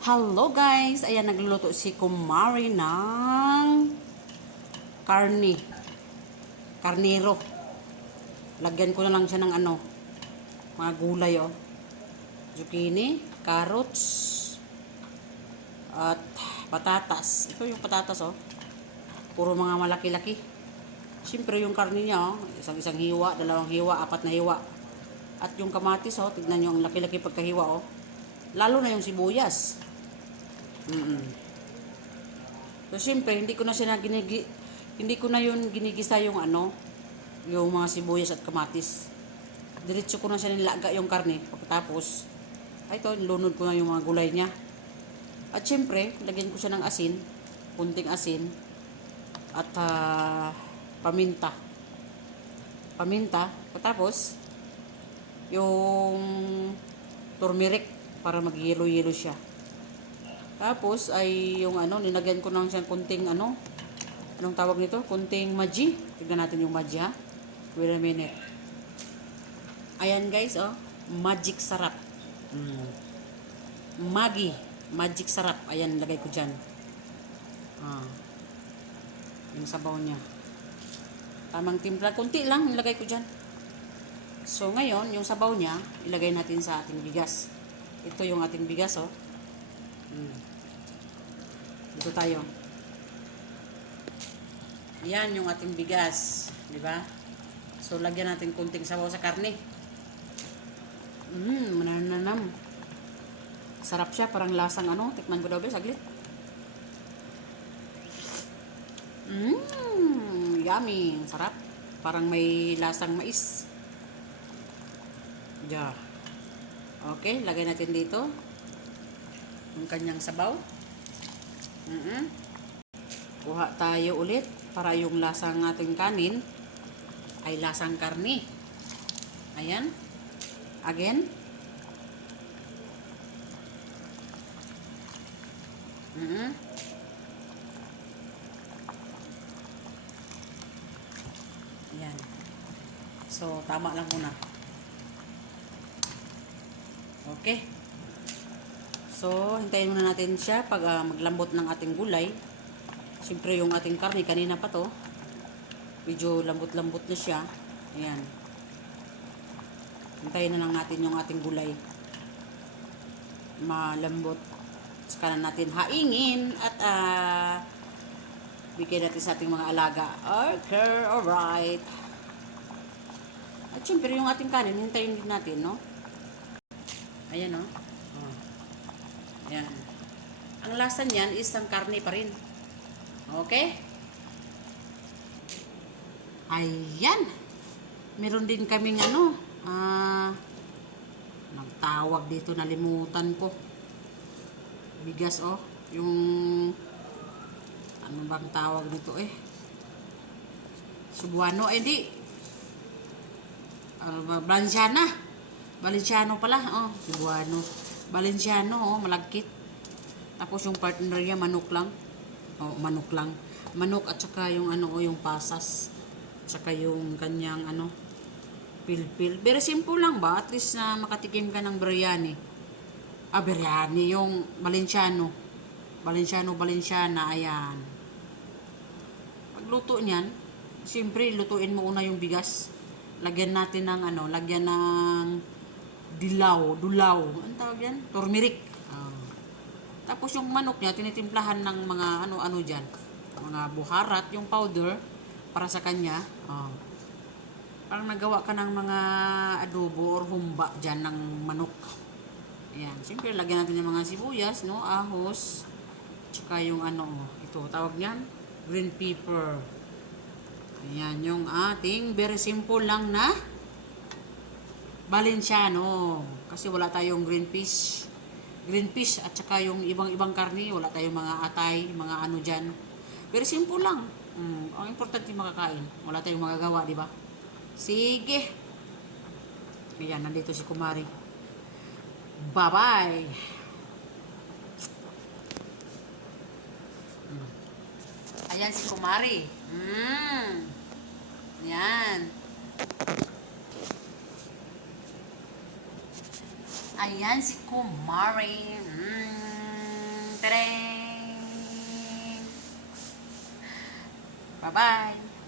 Hello guys! Ayan, nagluluto si Kumari ng karnero. Lagyan ko na lang siya ng mga gulay zucchini, carrots, at patatas. Ito yung patatas puro mga malaki-laki. Siyempre yung karne niya isang hiwa, dalawang hiwa, apat na hiwa. At yung kamatis tignan nyo ang laki-laki pagkahiwa Lalo na yung sibuyas. So, siyempre, hindi ko na yun ginigisa yung yung mga sibuyas at kamatis. Diretso ko na siya nilaga yung karne. Pagkatapos, ito, lunod ko na yung mga gulay niya. At siyempre, lagyan ko siya ng asin, kunting asin, at paminta. Pagkatapos, yung turmeric para mag-yelo-yelo siya. Tapos ay yung nilagyan ko lang siyang kunting anong tawag nito? Kunting maji. Tignan natin yung maji ha. Wait a minute. Ayan guys magic sarap. Magic sarap. Ayan, lagay ko diyan. Yung sabaw niya. Tamang timpla, kunti lang nilagay ko diyan. So ngayon, yung sabaw niya, ilagay natin sa ating bigas. Ito yung ating bigas Dito tayo. Yan yung ating bigas, di ba? So lagyan natin kunting sabaw sa karne. Mananam. Sarap siya, parang lasang tikman ko daw saglit. Yummy, sarap. Parang may lasang mais. Yeah. Okay, lagay natin dito yung kanyang sabaw. Kuha tayo ulit para yung lasang ating kanin ay lasang karni. Ayan. Again. Ayan. So, tama lang muna. Okay. So, hintayin muna natin siya pag maglambot ng ating gulay. Siyempre, yung ating karne, kanina pa to. Medyo lambot-lambot na siya. Ayan. Hintayin na lang natin yung ating gulay. Malambot. Saka na natin haingin at bigyan natin sa ating mga alaga. Okay, alright. At siyempre, yung ating kanin, hintayin din natin, no? Ayan, no? Yan. Ang lasa niyan is ang karne pa rin. Okay? Ayan. Meron din kaming nagtawag dito, nalimutan ko. Bigas yung ano bang tawag dito Cebuano, di. Valenciano pala, Cebuano. Valenciano, malagkit. Tapos yung partner niya, manok lang. Manok at saka yung yung pasas. Saka yung kanyang pilpil. Very simple lang ba? At least na makatikim ka ng biryani. Biryani. Yung Valenciano. Valenciana. Ayan. Pagluto niyan, siyempre, lutuin mo una yung bigas. Lagyan natin ng lagyan ng dulaw. Ano tawag yan? Turmeric. Tapos yung manok niya, tinitimplahan ng mga ano dyan. Mga buharat, yung powder, para sa kanya. Parang nagawa ka ng mga adobo or humba dyan ng manok. Ayan. Siyempre, lagyan natin yung mga sibuyas, ahos. Tsaka yung ito, tawag niyan, green pepper. Ayan, yung ating very simple lang na Valenciano. Kasi wala tayong green fish at saka yung ibang karne, wala tayong mga atay, mga dyan. Very simple lang. Ang importante makakain. Wala tayong magagawa, di ba? Sige. Ayan, nandito si Kumari. Bye-bye. Ayan si Kumari. Ayan. Ayan si Kumari. Bye-bye!